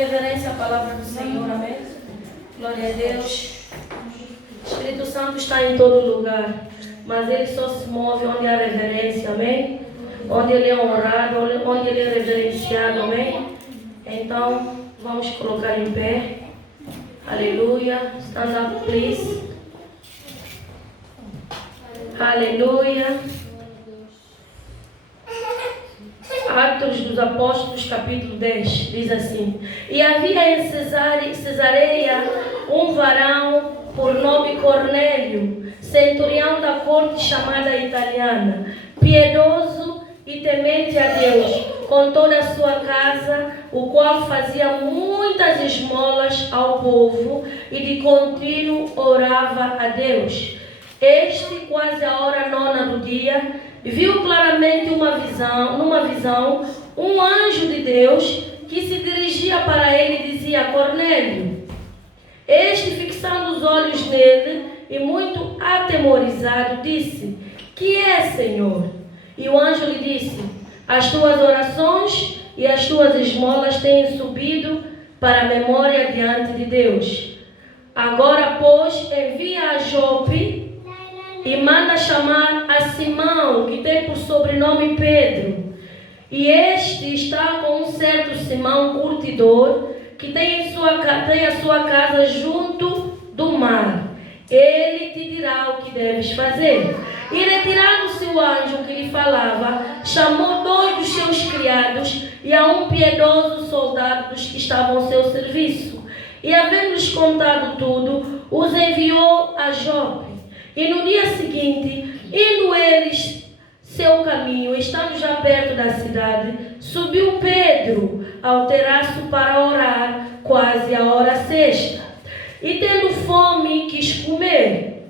reverência à palavra do Senhor, amém? Glória a Deus. O Espírito Santo está em todo lugar, mas Ele só se move onde há reverência, amém? Onde Ele é honrado, onde Ele é reverenciado, amém? Então, vamos colocar em pé. Aleluia. Stand up, please. Aleluia. Atos dos Apóstolos, capítulo 10, diz assim: E havia em Cesareia um varão por nome Cornélio, centurião da corte chamada italiana, piedoso e temente a Deus, com toda a sua casa, o qual fazia muitas esmolas ao povo e de contínuo orava a Deus. Este, quase a hora 9 do dia, viu claramente numa visão, um anjo de Deus que se dirigia para ele e dizia: Cornélio. Este, fixando os olhos nele e muito atemorizado, disse: Que é, Senhor? E o anjo lhe disse: As tuas orações e as tuas esmolas têm subido para a memória diante de Deus. Agora, pois, envia a Jope e manda chamar a Simão, que tem por sobrenome Pedro. E este está com um certo Simão curtidor, que tem a sua casa junto do mar. Ele te dirá o que deves fazer. E retirando-se o anjo que lhe falava, chamou 2 dos seus criados e a um piedoso soldado dos que estavam ao seu serviço. E havendo-lhes contado tudo, os enviou a Jope. E no dia seguinte, indo eles seu caminho, estando já perto da cidade, subiu Pedro ao terraço para orar, quase a hora sexta. E tendo fome, quis comer.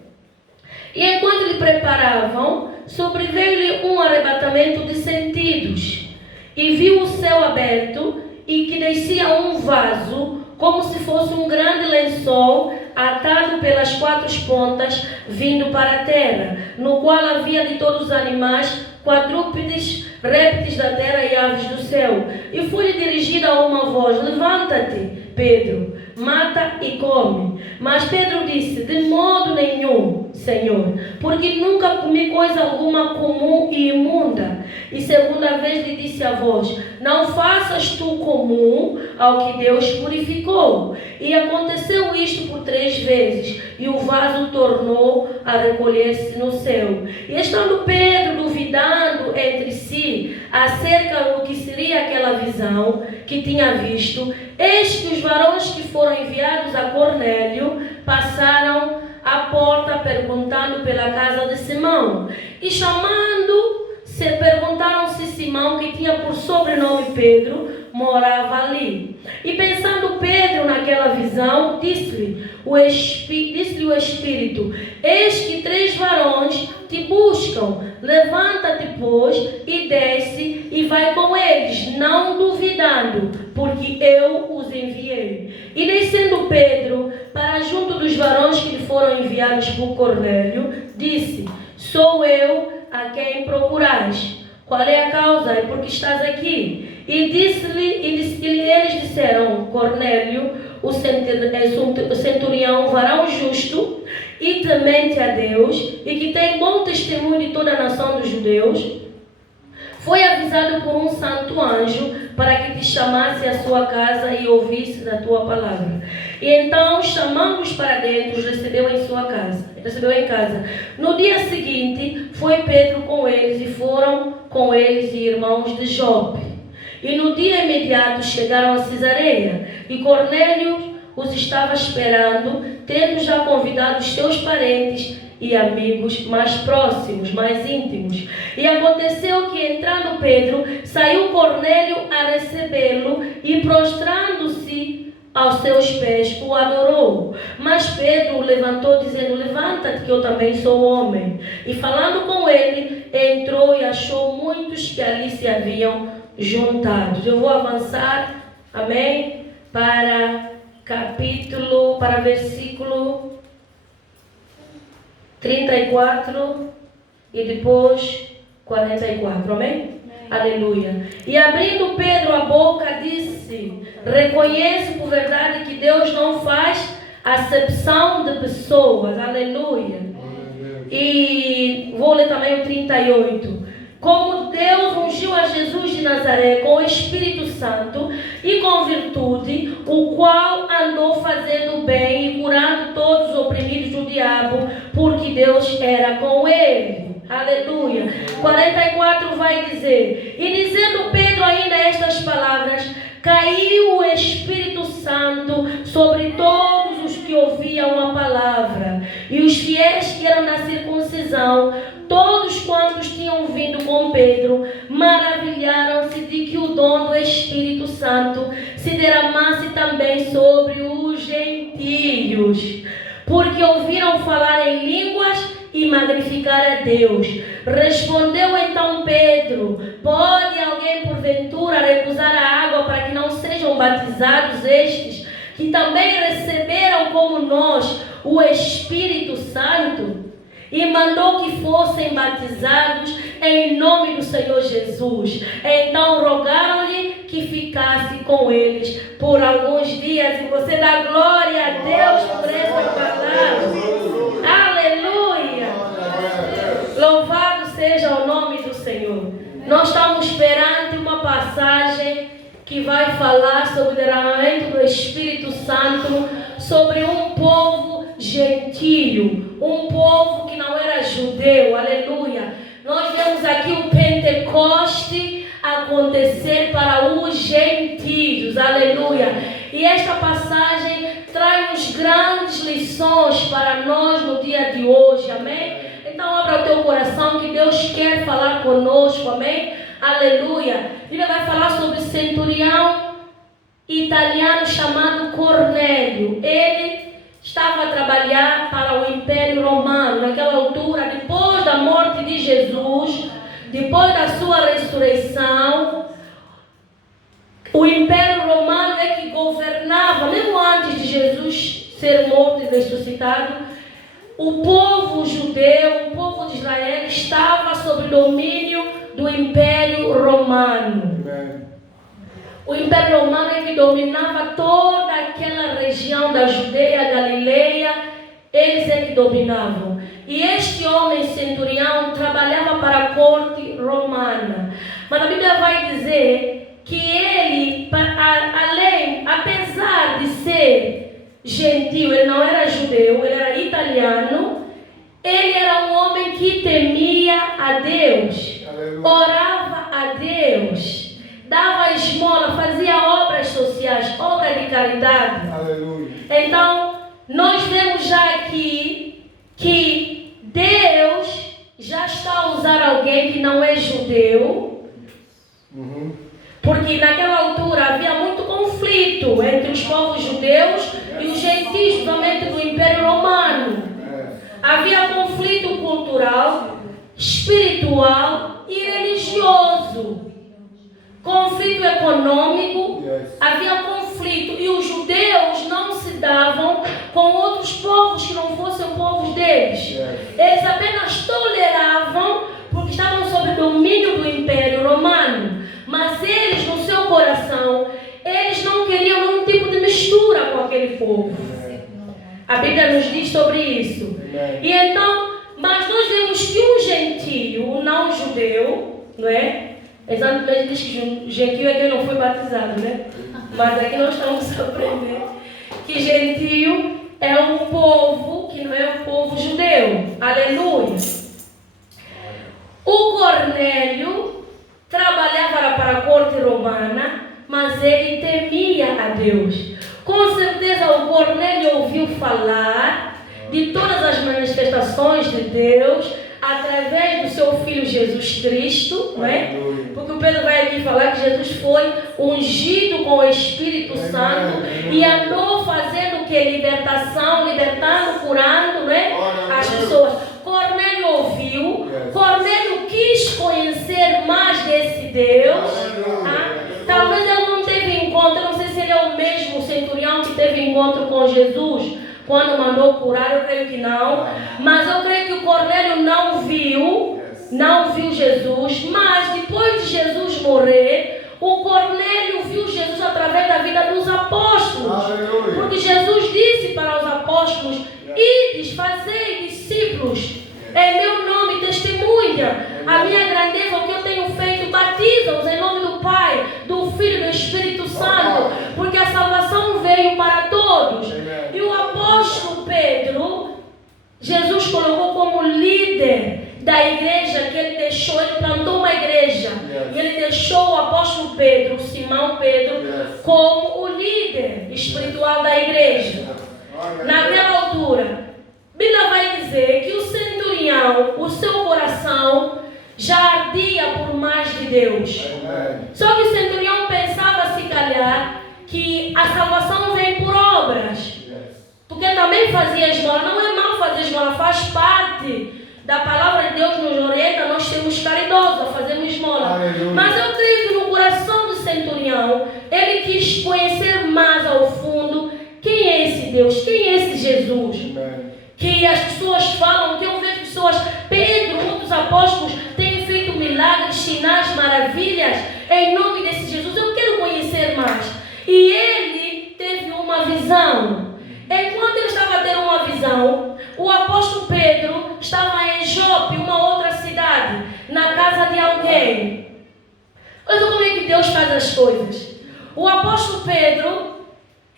E enquanto lhe preparavam, sobreveio-lhe um arrebatamento de sentidos. E viu o céu aberto, e que descia um vaso, como se fosse um grande lençol, atado pelas 4 pontas, vindo para a terra, no qual havia de todos os animais, quadrúpedes, répteis da terra e aves do céu. E foi-lhe dirigida uma voz: Levanta-te, Pedro, mata e come. Mas Pedro disse: De modo nenhum, Senhor, porque nunca comi coisa alguma comum e imunda. E segunda vez lhe disse a voz: Não faças tu comum ao que Deus purificou. E aconteceu isto por 3 vezes, e o vaso tornou a recolher-se no céu. E estando Pedro duvidando entre si acerca do que seria aquela visão que tinha visto, eis que os varões que foram enviados a Cornélio passaram à porta perguntando pela casa de Simão. E perguntaram se Simão, que tinha por sobrenome Pedro, morava ali. E pensando Pedro naquela visão, disse-lhe o Espírito: Eis que 3 varões te buscam. Levanta-te, pois, e desce, e vai com eles, não duvidando, porque eu os enviei. E descendo Pedro para junto dos varões que lhe foram enviados por Cornélio, disse: Sou eu a quem procurais. Qual é a causa e por que estás aqui? E eles disseram: Cornélio, o centurião, varão justo e temente a Deus, e que tem bom testemunho de toda a nação dos judeus, foi avisado por um santo anjo para que te chamasse à sua casa e ouvisse da tua palavra. E então, chamando-os para dentro, os recebeu em casa. No dia seguinte, foi Pedro com eles, e foram com eles irmãos de Jope. E no dia imediato chegaram a Cesareia, e Cornélio os estava esperando, tendo já convidado os seus parentes e amigos mais próximos, mais íntimos. E aconteceu que, entrando Pedro, saiu Cornélio a recebê-lo, e prostrando-se aos seus pés, o adorou. Mas Pedro o levantou, dizendo: Levanta-te, que eu também sou homem. E falando com ele, entrou e achou muitos que ali se haviam juntados. Eu vou avançar, amém, para versículo 34 e depois 44, amém? Aleluia. E abrindo Pedro a boca, disse: reconheço por verdade que Deus não faz acepção de pessoas. Aleluia. E vou ler também o 38. Como Deus ungiu a Jesus de Nazaré com o Espírito Santo e com virtude, o qual andou fazendo bem e curando todos os oprimidos do diabo, porque Deus era com ele. Aleluia. 44 vai dizer: e dizendo Pedro ainda estas palavras, caiu o Espírito Santo sobre todos os que ouviam a palavra. E os fiéis que eram da circuncisão, todos quantos tinham vindo com Pedro, maravilharam-se de que o dom do Espírito Santo se derramasse também sobre os gentios, porque ouviram falar em línguas e magnificar a Deus. Respondeu então Pedro: pode alguém porventura recusar a água para que não sejam batizados estes, que também receberam como nós o Espírito Santo? E mandou que fossem batizados em nome do Senhor Jesus. Então rogaram-lhe que ficasse com eles por alguns dias. E você dá glória a Deus por essa palavra. Aleluia. Louvado seja o nome do Senhor. Nós estamos perante uma passagem que vai falar sobre o derramamento do Espírito Santo sobre um povo gentio, um povo que não era judeu. Aleluia. Nós vemos aqui o Pentecoste acontecer para os gentios. Aleluia. E esta passagem traz-nos grandes lições para nós no dia de hoje. Amém? Então abra o teu coração, que Deus quer falar conosco. Amém? Aleluia. Ele vai falar sobre o centurião italiano chamado Cornélio. Ele estava a trabalhar para o Império Romano. Naquela altura, depois da morte de Jesus, depois da sua ressurreição, o Império Romano é que governava, mesmo antes de Jesus ser morto e ressuscitado. O povo judeu, o povo de Israel, estava sob domínio do Império Romano. O Império Romano é que dominava toda aquela região da Judeia, Galileia. Eles é que dominavam. E este homem centurião trabalhava para a corte romana. Mas a Bíblia vai dizer que ele, apesar de ser gentio, ele não era judeu, ele era italiano. Ele era um homem que temia a Deus, orava a Deus, dava esmola, fazia obras sociais, obras de caridade. Aleluia. Então, nós vemos já aqui que Deus já está a usar alguém que não é judeu. Porque naquela altura havia muito conflito entre os povos judeus e os gentios, somente do Império Romano. Havia conflito cultural, espiritual e religioso. Conflito econômico, havia conflito. E os judeus não se davam com outros povos que não fossem povos deles. Eles apenas toleravam porque estavam sob o domínio do Império Romano. Mas eles, no seu coração, eles não queriam nenhum tipo de mistura com aquele povo. A Bíblia nos diz sobre isso. E então, mas nós vemos que um gentio, um não judeu, não é? Exatamente, diz que gentio é quem não foi batizado, né? Mas aqui nós estamos a aprender que gentio é um povo que não é o povo judeu. Aleluia. O Cornélio trabalhava para a corte romana, mas ele temia a Deus. Com certeza o Cornélio ouviu falar de todas as manifestações de Deus através do seu Filho Jesus Cristo, não é? Porque o Pedro vai aqui falar que Jesus foi ungido com o Espírito Santo e andou fazendo o que? Libertação, libertando, curando, não é? As pessoas. Cornélio ouviu, Cornélio quis conhecer mais desse Deus. Talvez ele não teve encontro, não sei se ele é o mesmo centurião que teve encontro com Jesus quando mandou curar, eu creio que não. Mas eu creio que o Cornélio não viu Jesus, mas depois de Jesus morrer, o Cornélio viu Jesus através da vida dos apóstolos. Aleluia. Porque Jesus disse para os apóstolos: ides, fazei discípulos, em meu nome testemunha a minha grandeza, o que eu tenho feito, batiza-os em nome do Pai, do Filho e do Espírito Santo, porque a salvação veio para todos. E o apóstolo Pedro, Jesus colocou como líder da igreja que ele deixou. Ele plantou uma igreja e ele deixou o apóstolo Pedro, o Simão Pedro, como o líder espiritual da igreja. Naquela altura, a Bíblia vai dizer que o centurião, o seu coração já ardia por mais de Deus. Só que o centurião pensava, se calhar, que a salvação vem por obras. Porque também fazia esmola. Não é mal fazer esmola, faz parte da palavra de Deus, nos orienta, nós sermos caridosos, a fazermos esmola. Aleluia. Mas eu creio que no coração do centurião, ele quis conhecer mais ao fundo quem é esse Deus, quem é esse Jesus. Amém. Que as pessoas falam, que eu vejo pessoas, Pedro, outros apóstolos, têm feito milagres, sinais, maravilhas, em nome desse Jesus. Eu quero conhecer mais. E ele teve uma visão. Enquanto ele estava a ter uma visão, o apóstolo Pedro estava em Jope, uma outra cidade, na casa de alguém. Olha como é que Deus faz as coisas. O apóstolo Pedro,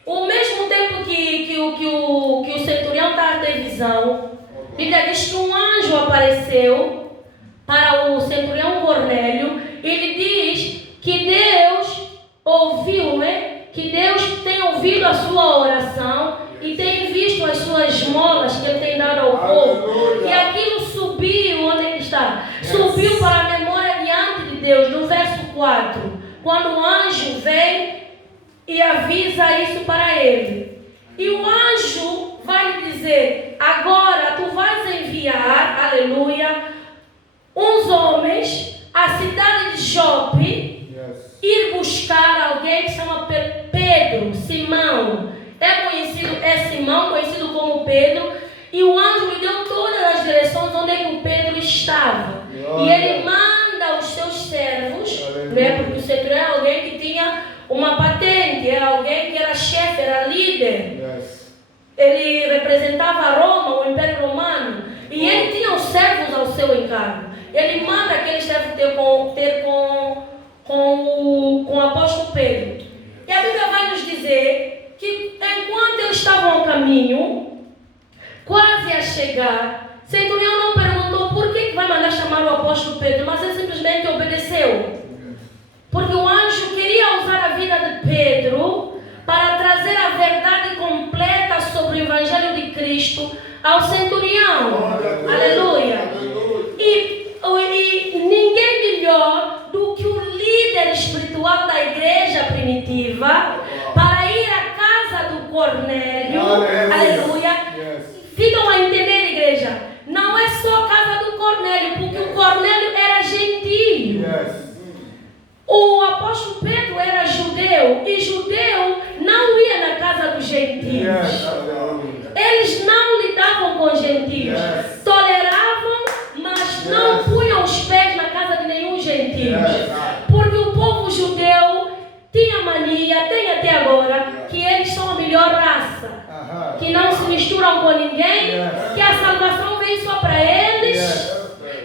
ao mesmo tempo que o centurião estava a ter visão, a Bíblia diz que um anjo apareceu para o centurião Cornélio. Ele diz que Deus ouviu, que Deus tem ouvido a sua oração e tem visto as suas esmolas que ele tem dado ao povo. E aquilo subiu, onde ele está? Subiu para a memória diante de Deus, no verso 4. Quando o anjo vem e avisa isso para ele. E o anjo vai lhe dizer: agora tu vais enviar, aleluia, uns homens à cidade de Jope, ir buscar alguém que se chama Pedro, Simão. É Simão, conhecido como Pedro. E o anjo lhe deu todas as direções onde é que o Pedro estava. E ele manda os seus servos, porque o centurião é alguém que tinha uma patente, era alguém que era chefe, era líder. Ele representava Roma, o Império Romano. E ele tinha os servos ao seu encargo. Ele manda aqueles servos ter com o apóstolo Pedro. E a Bíblia vai nos dizer que enquanto eles estavam ao caminho, quase a chegar, o centurião não perguntou por que vai mandar chamar o apóstolo Pedro, mas ele simplesmente obedeceu. Porque o anjo queria usar a vida de Pedro para trazer a verdade completa sobre o Evangelho de Cristo ao centurião. Aleluia. E ninguém melhor do que o líder espiritual da igreja primitiva para ir à casa do Cornélio. Aleluia. Ficam a entender, igreja? Não é só a casa do Cornélio, porque o Cornélio era gentio. O apóstolo Pedro era judeu, e judeu não ia na casa dos gentios. Eles não lidavam com gentios. Toleravam, mas não punham os pés na casa de nenhum gentio. Porque o povo judeu tinha mania, tem até agora, que eles são a melhor raça. Que não se misturam com ninguém, que a salvação vem só para eles,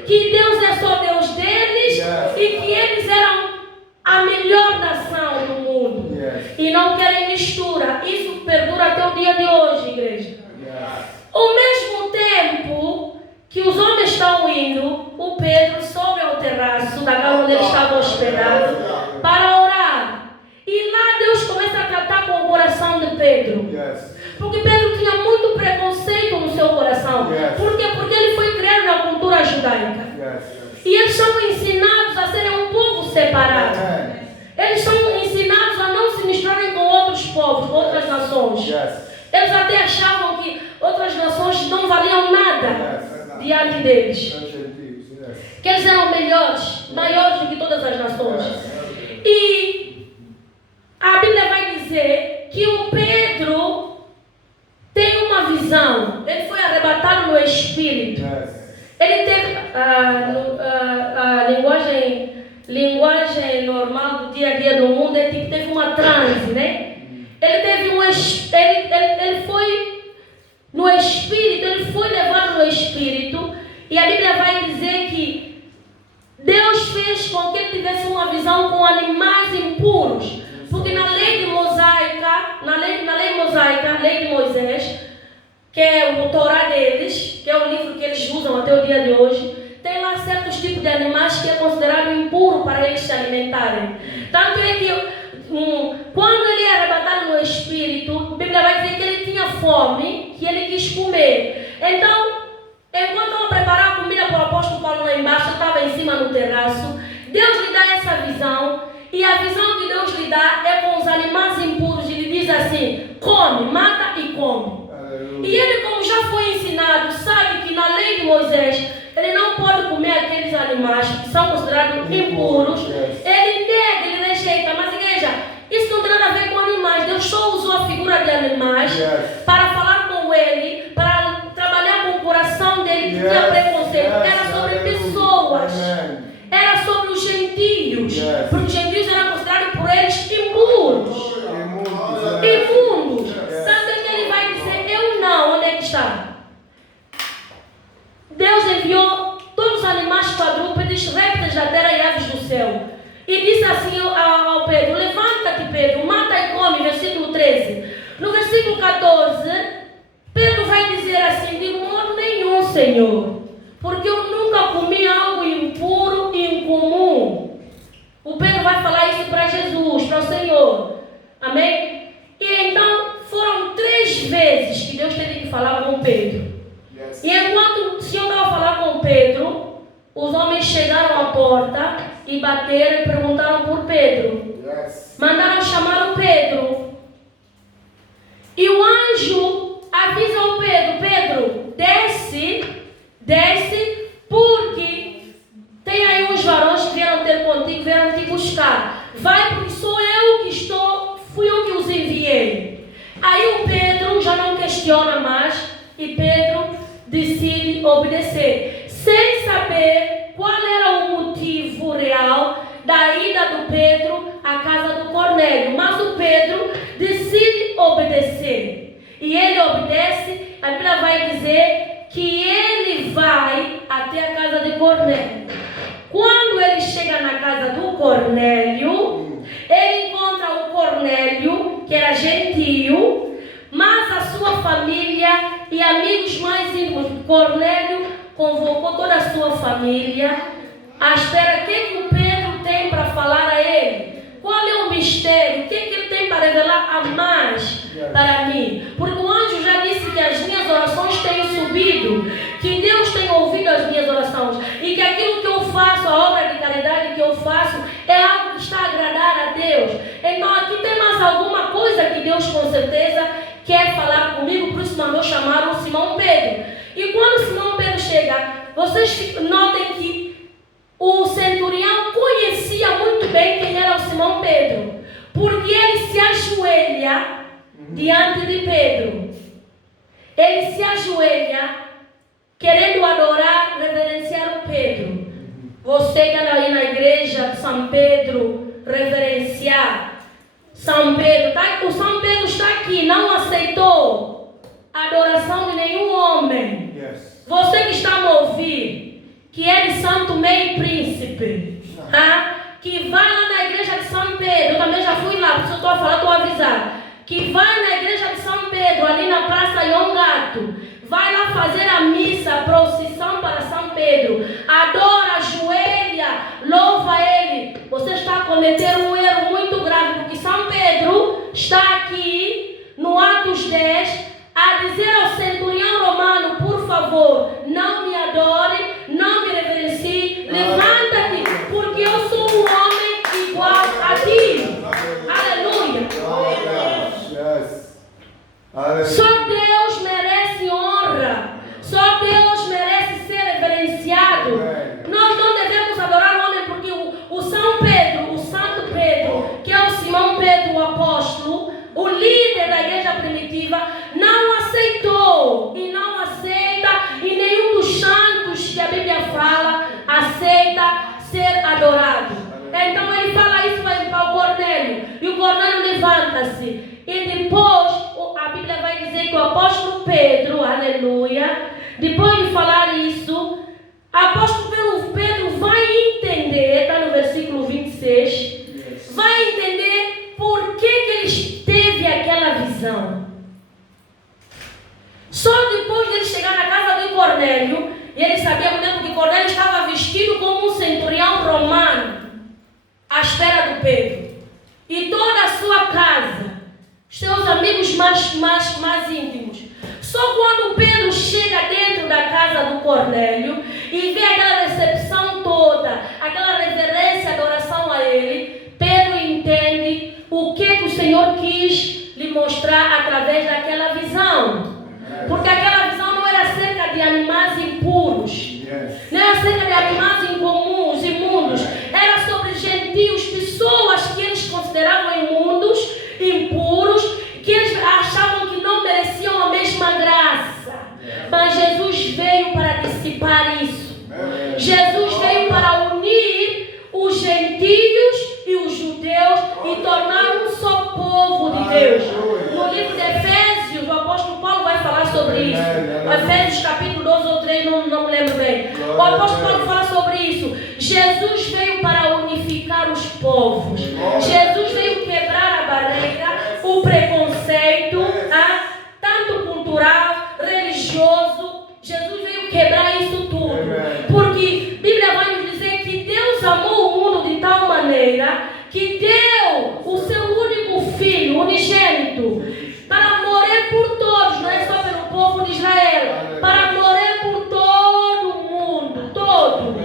que Deus é só Deus deles, e que eles eram a melhor nação do mundo. E não querem mistura. Isso perdura até o dia de hoje, igreja. Ao mesmo tempo que os homens estão indo, o Pedro sobe ao terraço da casa onde ele estava hospedado para orar. E lá Deus começa a tratar com o coração de Pedro. Porque Pedro tinha muito preconceito no seu coração. Por quê? Porque ele foi criado na cultura judaica. E eles são ensinados a serem um povo separado. Eles são ensinados a não se misturarem com outros povos, com outras nações. Eles até achavam que outras nações não valiam nada diante deles. Que eles eram melhores, maiores do que todas as nações. E a Bíblia vai dizer que o Pedro tem uma visão. Ele foi arrebatado no Espírito. Ele teve a linguagem dia a dia do mundo, é tipo, teve uma transe, né? Ele teve ele foi no Espírito, ele foi levado no Espírito, e a Bíblia vai dizer que Deus fez com que ele tivesse uma visão com animais impuros, porque na lei mosaica, a lei de Moisés, que é o Torá deles, que é o livro que eles usam até o dia de hoje, tem lá certos tipos de animais que é considerado impuro para eles se alimentarem. Tanto é que quando ele é arrebatado no Espírito, a Bíblia vai dizer que ele tinha fome, que ele quis comer. Então, enquanto eu preparava a comida para o apóstolo Paulo lá embaixo, eu estava em cima no terraço, Deus lhe dá essa visão, e a visão que Deus lhe dá é com os animais impuros, e lhe diz assim: come, mata e come. E ele, como já foi ensinado, sabe que na lei de Moisés ele não pode comer aqueles animais que são considerados impuros. Ele nega, ele rejeita. Mas igreja, isso não tem nada a ver com animais. Deus só usou a figura de animais para falar com ele, para trabalhar com o coração dele que tinha preconceito. Era sobre pessoas, era sobre os gentios, porque os gentios eram considerados por eles impuros, imundos. Sabe o que ele vai dizer? Eu não. Onde é que está? Deus enviou todos os animais quadrúpedes, répteis da terra e aves do céu. E disse assim ao Pedro: levanta-te, Pedro, mata e come, versículo 13. No versículo 14, Pedro vai dizer assim: de modo nenhum, Senhor, porque eu nunca comi algo impuro e incomum. O Pedro vai falar isso para Jesus, para o Senhor. Amém? E então foram 3 vezes que Deus teve que falar com Pedro. E enquanto o Senhor estava falando com Pedro, os homens chegaram à porta e bateram e perguntaram por Pedro. Mandaram chamar o Pedro. E o anjo avisa ao Pedro: Pedro, desce, porque tem aí uns varões que vieram ter contigo, vieram te buscar. Vai, porque fui eu que os enviei. Aí o Pedro já não questiona mais, e Pedro decide obedecer, sem saber qual era o motivo real da ida do Pedro à casa do Cornélio. Mas o Pedro decide obedecer, e ele obedece. A Bíblia vai dizer que ele vai até a casa de Cornélio. Quando ele chega na casa do Cornélio, ele encontra o Cornélio, que era gentio, mas a sua família e amigos mais íntimos. Cornélio convocou toda a sua família à espera. O que o Pedro tem para falar a ele? Qual é o mistério? O que ele tem para revelar a mais para mim? Porque o anjo já disse que as minhas orações têm subido, que Deus tem ouvido as minhas orações, e que aquilo que eu faço, a obra de caridade que eu faço, é algo que está a agradar a Deus. Então aqui tem mais alguma coisa que Deus com certeza quer falar comigo, por isso mandou chamar o Simão Pedro. E quando Simão Pedro chega, vocês notem que o centurião conhecia muito bem quem era o Simão Pedro, porque ele se ajoelha diante de Pedro. Ele se ajoelha querendo adorar, reverenciar o Pedro. Você que anda aí na igreja de São Pedro, reverenciar São Pedro, o São Pedro está aqui, não aceitou a adoração de nenhum homem. Você que está a me ouvir, que é de Santo Meio Príncipe, que vai lá na igreja de São Pedro, eu também já fui lá, por isso eu estou a falar, estou a avisar, que vai na igreja de São Pedro, ali na Praça Yongato, vai lá fazer a missa, a procissão para São Pedro, adora, ajoelha, louva ele. Você está a cometer um erro muito grave, porque São Pedro está aqui no Atos 10 a dizer ao centurião romano: por favor, não me adore, não me reverencie, levanta-te, porque eu sou um homem igual a ti. Aleluia. Só Deus merece honra, só Deus merece ser reverenciado. Nós não devemos adorar o homem, porque o São Pedro, o Santo Pedro, dizer que o apóstolo Pedro, aleluia, depois de falar isso, o apóstolo Pedro vai entender, está no versículo 26, vai entender por que ele teve aquela visão. Só depois de ele chegar na casa de Cornélio, e ele sabia mesmo que Cornélio estava vestido como um centurião romano, à espera do Pedro. E toda a sua casa, os seus amigos mais íntimos. Só quando Pedro chega dentro da casa do Cornélio e vê aquela recepção toda, aquela reverência, adoração a ele, Pedro entende o que o Senhor quis lhe mostrar através daquela visão. Porque aquela visão não era acerca de animais impuros, não era acerca de animais incomuns, imundos, era sobre gentios, pessoas que eles consideravam imundos, impuros, que eles achavam que não mereciam a mesma graça. Mas Jesus veio para dissipar isso. Jesus veio para unir os gentios e os judeus e tornar um só povo de Deus. No livro de Efésios, o apóstolo Paulo vai falar sobre isso. Efésios capítulo 12 ou 3, não me lembro bem. O apóstolo Paulo fala sobre isso. Jesus veio para unificar os povos. Jesus veio quebrar a barreira, o preconceito, tanto cultural, religioso. Jesus veio quebrar isso tudo. Porque a Bíblia vai nos dizer que Deus amou o mundo de tal maneira que deu o seu único filho, unigênito, para morrer por todos, não é só pelo povo de Israel, para morrer por todo o mundo, todo.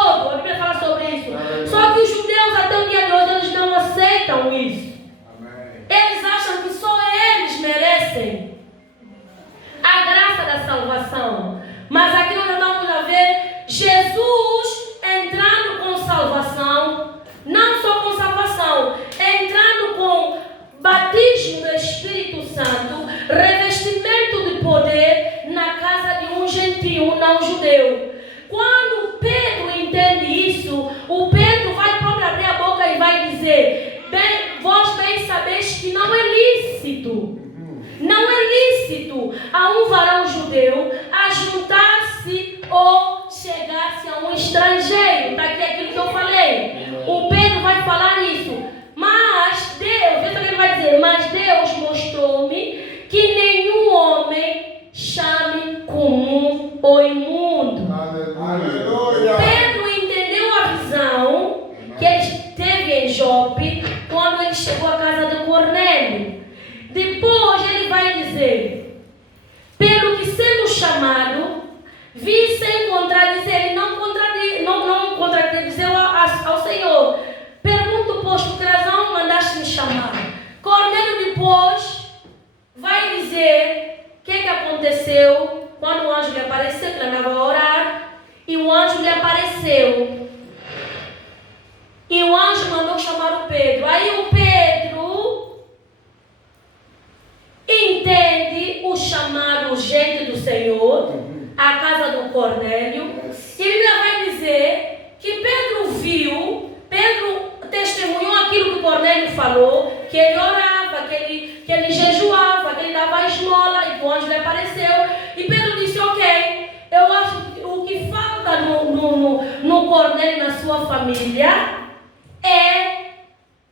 A Bíblia fala sobre isso. Só que os judeus até o dia de hoje, eles não aceitam isso. Eles acham que só eles merecem a graça da salvação. Mas aqui nós vamos a ver Jesus entrando com salvação, não só com salvação, entrando com batismo do Espírito Santo, revestimento de poder na casa de um gentio, um não judeu. Quando Pedro entende isso, o Pedro vai próprio abrir a boca e vai dizer: vós bem sabeis que não é lícito a um varão judeu ajuntar-se ou chegar-se a um estrangeiro. Está aqui aquilo que eu falei. O Pedro vai falar isso. Mas Deus, veja o que ele vai dizer: mas Deus mostrou-me que nenhum homem chame comum ou imundo. Aleluia. Pedro entendeu a visão que ele teve em Jope quando ele chegou à casa de Cornélio. Depois ele vai dizer: pelo que sendo chamado, vi sem contradizer. Ele não contradizeu ao Senhor. Pergunto, pois, por que razão mandaste me chamar? Cornélio depois vai dizer o que aconteceu quando o anjo lhe apareceu, que ele andava a orar, e o anjo lhe apareceu. E o anjo mandou chamar o Pedro. Aí o Pedro entende o chamado urgente do Senhor, a casa do Cornélio. E ele vai dizer que Pedro testemunhou aquilo que Cornélio falou, que ele orava, que ele jejuava, que ele dava esmola, e o anjo lhe apareceu. E Pedro disse: ok, eu acho que o que falta no Cornélio, na sua família, é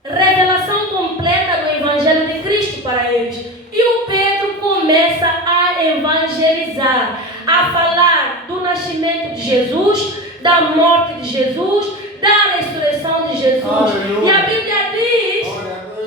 revelação completa do Evangelho de Cristo para eles. E o Pedro começa a evangelizar, a falar do nascimento de Jesus, da morte de Jesus, da ressurreição de Jesus. Aleluia. E a Bíblia diz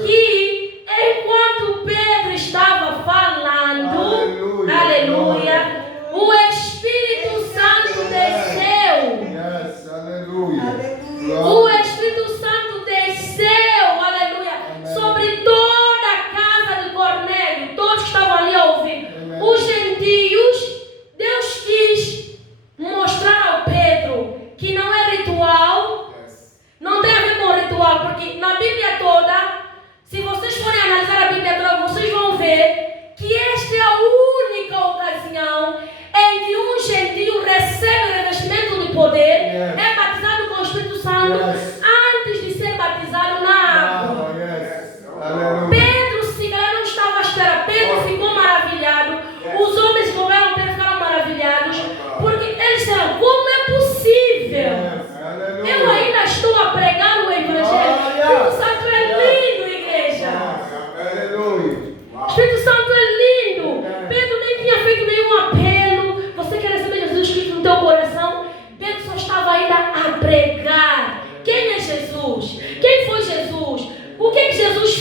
que enquanto Pedro estava falando, aleluia, o Espírito Santo desceu. Yes, aleluia. O Espírito Santo desceu, aleluia, sobre toda a casa de Cornélio, todos que estavam ali a ouvir. Os gentios, Deus quis mostrar ao Pedro que não é ritual,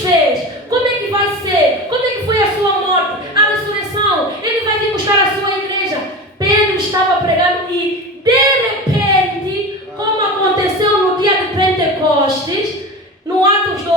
fez? Como é que vai ser? Como é que foi a sua morte? A ressurreição? Ele vai vir buscar a sua igreja. Pedro estava pregando e, de repente, como aconteceu no dia de Pentecostes, no Atos 2,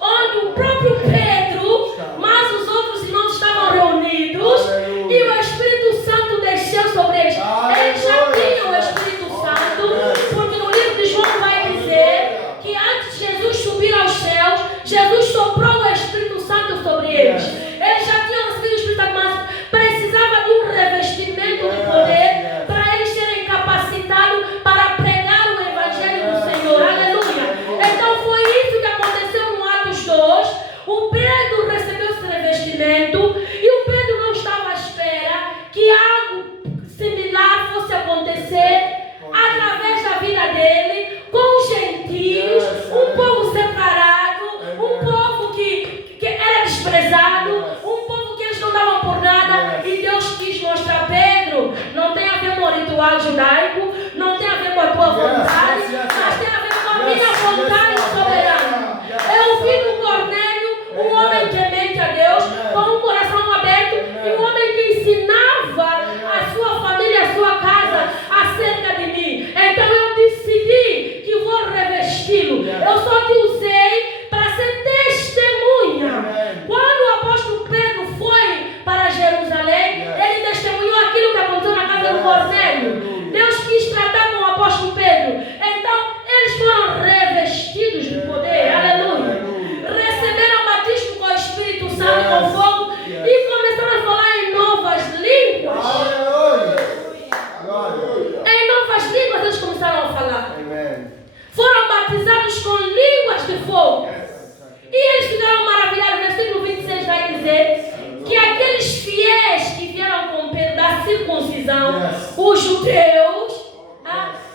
onde o próprio Pedro, mas os outros irmãos estavam reunidos, e o Espírito Santo desceu sobre eles. Eles já tinham o Espírito Santo, porque no livro de João vai dizer que antes de Jesus subir aos céus, Jesus soprou o Espírito Santo sobre eles. Eles já tinham recebido o Espírito Santo, mas precisava de um revestimento de poder para eles serem capacitados para pregar o Evangelho do Senhor. Aleluia! Então foi isso que aconteceu no Atos 2. O Pedro recebeu esse revestimento e o Pedro não estava à espera que algo similar fosse acontecer através da vida dele, com os gentios, um povo separado, um povo que era desprezado, um povo que eles não davam por nada. E Deus quis mostrar: Pedro, não tem a ver com o ritual judaico, não tem a ver com a tua vontade, mas tem a ver com a minha vontade soberana. Eu vi no Cornélio um homem temente a Deus, com um coração aberto, e um homem que ensinava a sua família, a sua casa acerca de mim. Então eu decidi que vou revesti-lo. Eu só te usei para ser testemunha. Quando o apóstolo Pedro foi para Jerusalém, ele testemunhou aquilo que aconteceu na casa do Cornélio. Deus quis tratar com o apóstolo Pedro. Então eles foram revestidos de poder. Aleluia. Receberam batismo com o Espírito Santo e com fogo, e começaram a falar em novas línguas. Em novas línguas eles começaram a falar. Foram batizados com línguas de fogo. E eles ficaram maravilhados. O versículo 26 vai dizer que aqueles fiéis que vieram com Pedro da circuncisão, os judeus,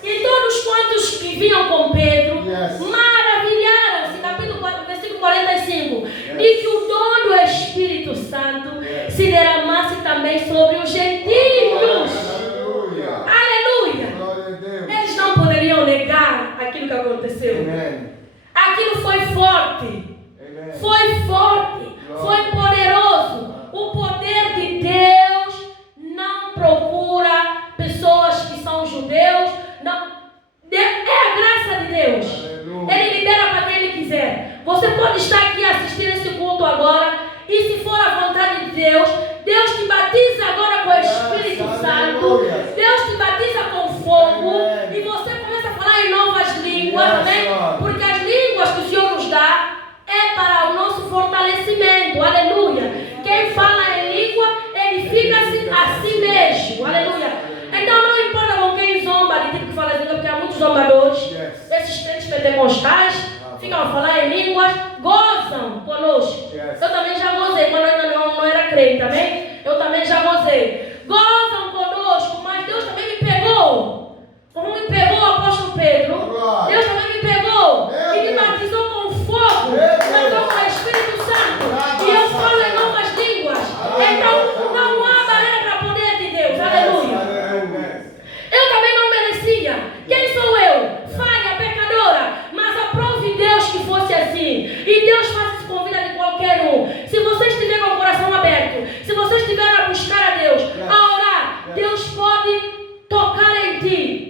e todos quantos que vinham com Pedro, maravilharam-se. Capítulo 4, versículo 45. E que o dom do Espírito Santo se derramasse também sobre os gentios. Aleluia! Eles não poderiam negar aquilo que aconteceu. Aquilo foi forte. Foi forte. Foi poderoso. O poder de Deus não procura pessoas que são judeus. Não. É a graça de Deus. Ele libera para quem Ele quiser. Você pode estar aqui assistindo esse culto agora, e se for a vontade de Deus, Deus te batiza agora com o Espírito Santo. Deus te batiza com fogo, e você começa a falar em novas línguas, amém? Porque as línguas que o Senhor nos dá é para o nosso fortalecimento. Aleluia. Quem fala em língua edifica-se a si mesmo. Aleluia. Então não importa com quem zomba de tipo que fala em língua, porque há muitos zombadores. Esses crentes pentecostais ficam a falar em línguas, gozam conosco. Eu também já gozei, quando eu ainda não era crente, amém? Eu também já gozei. Gozam conosco, mas Deus também me pegou. Como me pegou o apóstolo Pedro, Deus também me pegou e me batizou com fogo, batizou com o Espírito Santo, e eu falo em novas línguas. Então não há barreira para o poder de Deus. Aleluia. Eu também não merecia. Quem sou eu? Falha, pecadora. Mas aprove Deus que fosse assim. E Deus faz isso com a vida de qualquer um. Se você estiver com o coração aberto, se você estiver a buscar a Deus, a orar, Deus pode tocar em ti.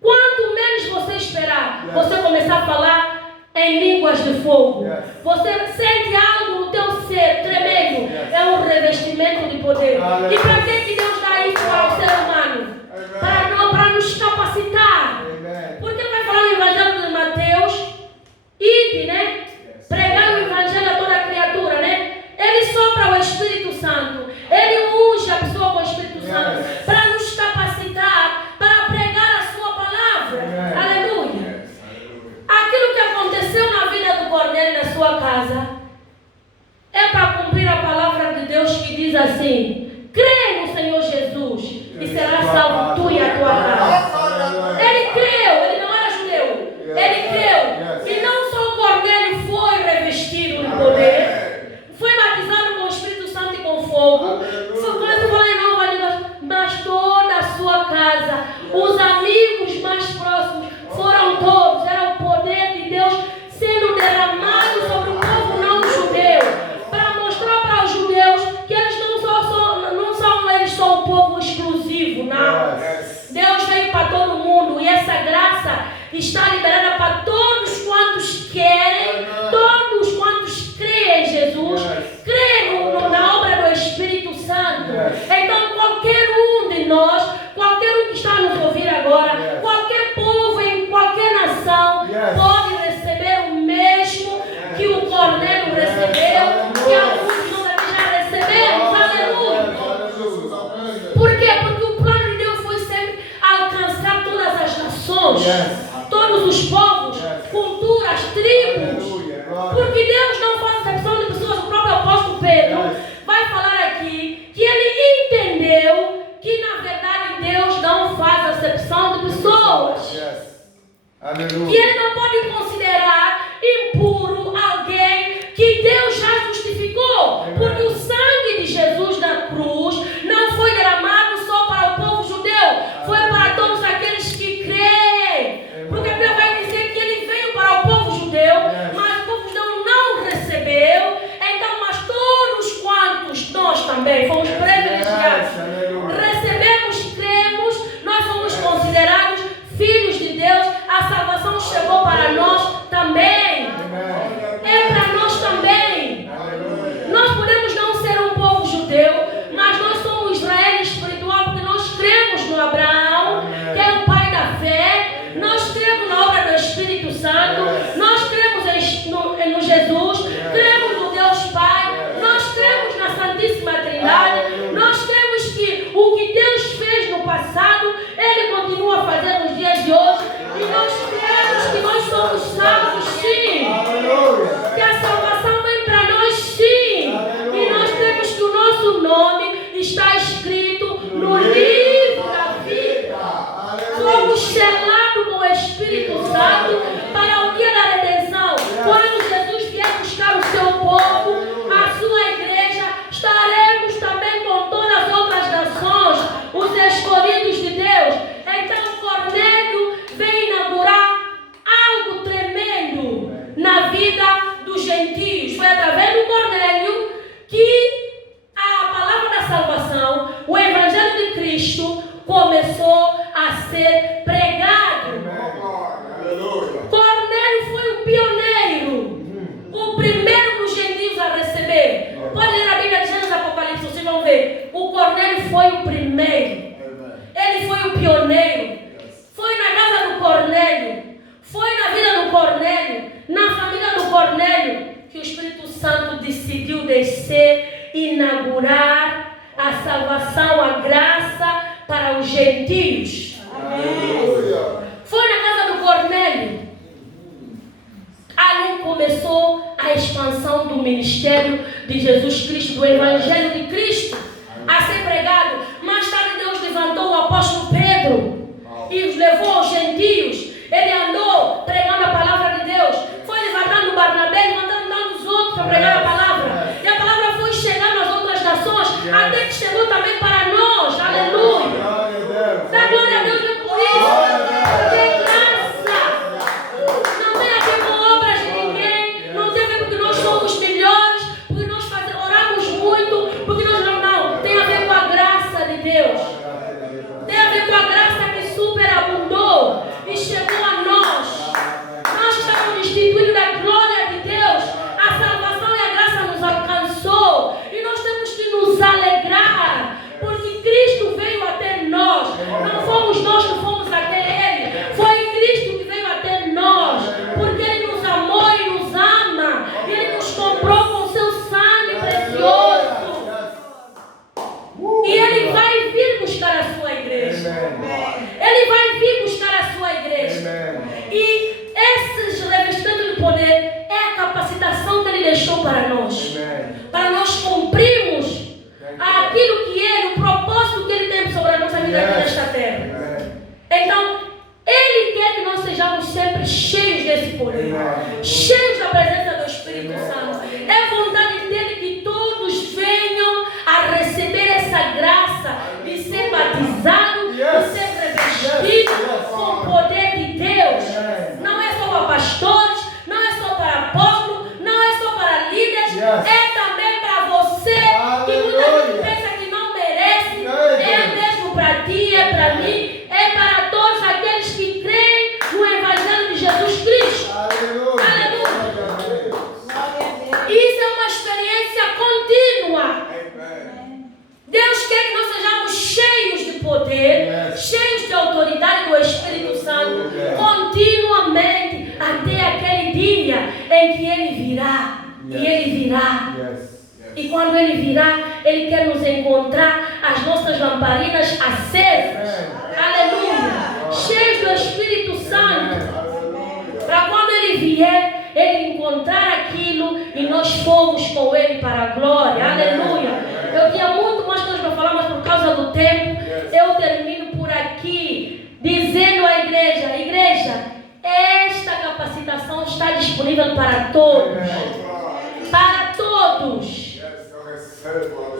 Quanto menos você esperar, você começar a falar em línguas de fogo. Você sente algo no teu ser tremendo. É um revestimento de poder. E para que Deus dá isso para o ser humano? Para nos capacitar. Porque vai falar no Evangelho de Mateus, ide, né? Pregar o Evangelho a toda criatura, né? Ele sopra o Espírito Santo. Ele unge a pessoa com o Espírito Santo para nos capacitar para pregar a sua palavra. Aleluia. Aquilo que aconteceu na vida do Cornélio na sua casa é para cumprir a palavra de Deus que diz assim: crê no Senhor Jesus e será salvo tu e a tua casa. Ele creu, ele não era judeu. Ele creu. E não só o Cornélio foi revestido de poder, foi batizado com o Espírito Santo e com fogo, começou a falar em nova língua, mas toda a sua casa, os amigos mais próximos, foram todos. Era o poder de Deus sendo derramado sobre o povo não está liberada para todos quantos querem, todos quantos creem em Jesus, creem na obra do Espírito Santo. Então qualquer um de nós, qualquer um que está a nos ouvir agora, qualquer povo em qualquer nação, pode receber o mesmo que o Cornélio recebeu, que alguns de nós aqui já recebemos. Aleluia! Por quê? Porque o plano de Deus foi sempre alcançar todas as nações, todos os povos, culturas, tribos. Porque Deus não faz acepção de pessoas. O próprio apóstolo Pedro vai falar aqui que ele entendeu que na verdade Deus não faz acepção de pessoas. Que ele não pode considerar impuro alguém que Deus já justificou. Porque o sangue de Jesus na cruz não foi derramado só para o povo judeu, foi para todos aqueles que creem. Porque a Bíblia vai dizer que ele veio para o povo judeu, mas o povo judeu não recebeu. Então, mas todos quantos nós também fomos privilegiados, recebemos, cremos, nós somos considerados filhos de Deus. A salvação chegou para nós também. É para nós também. Nós podemos não ser um povo judeu, mas nós somos Israel espiritual, porque nós cremos no Abraão, que é o pai da fé. Nós cremos na obra do Espírito Santo. Nós cremos no Jesus. Cremos no Deus Pai. Nós cremos na Santíssima Trindade. Nós cremos que o que Deus fez no passado, Ele continua a fazer nos dias de hoje. E nós cremos que nós somos salvos, sim. Que a salvação vem para nós, sim. E nós cremos que o nosso nome está escrito no livro da vida. Somos selados com o Espírito Santo para o dia da redenção. Quando Jesus vier buscar o seu povo, a sua igreja, estaremos também com todas as outras nações, os escolhidos de Deus. Então Cornélio vem inaugurar algo tremendo na vida dos gentios. Foi através do Cornélio que a palavra da salvação, o Evangelho de Cristo, começou a ser pregado. Cornélio foi o pioneiro, o primeiro dos gentios a receber. Pode ler a Bíblia de Gênesis e Apocalipse, vocês vão ver. O Cornélio foi o primeiro. Ele foi o pioneiro. Foi na casa do Cornélio, foi na vida do Cornélio, na família do Cornélio, que o Espírito Santo decidiu descer e inaugurar a salvação, a graça para os gentios. Foi na casa do Cornélio. Ali começou a expansão do ministério de Jesus Cristo, do Evangelho de Cristo, a ser pregado. Mais tarde Deus levantou o apóstolo Pedro e os levou aos gentios. Ele andou pregando a palavra de Deus. Foi levantando Barnabé, levantando tantos outros para pregar a palavra. E a palavra foi chegando às outras nações, até que chegou também para nós. Aleluia. Dá glória a Deus por isso. Que graça. Não tem a ver com obras de ninguém. Não tem a ver porque nós somos melhores, porque nós oramos muito, porque nós não. Tem a ver com a graça de Deus. Tem a ver com a graça que superabundou e chegou a nós. Nós estamos destituídos da glória de Deus. A salvação e a graça nos alcançou. E nós temos que nos alegrar, porque Cristo veio até nós. Não fomos nós que fomos até Ele. Foi Cristo que veio até nós. Porque Ele nos amou e nos ama. E Ele nos comprou com o seu sangue precioso. E Ele vai vir buscar a sua igreja. Ele vai vir buscar a sua igreja. E esses revestimentos de poder é a capacitação que Ele deixou para nós. Para nós cumprirmos aquilo que Ele, o propósito que Ele tem sobre a nossa vida aqui nesta terra. Então, Ele quer que nós sejamos sempre cheios desse poder. Cheios da presença do Espírito Santo. É vontade dEle que todos venham a receber essa graça de ser batizado, de ser revestido com o poder de Deus. Não é só para pastores, não é só para apóstolos, não é só para líderes, é E Ele virá. Yes. E quando Ele virá, Ele quer nos encontrar, as nossas lamparinas acesas. Aleluia! Cheios do Espírito Santo. Para quando Ele vier, Ele encontrar aquilo e nós fomos com Ele para a glória. Aleluia! Eu tinha muito mais coisas para falar, mas por causa do tempo, eu termino por aqui, dizendo à igreja: igreja, esta capacitação está disponível para todos. Para todos. Yes, eu recebo.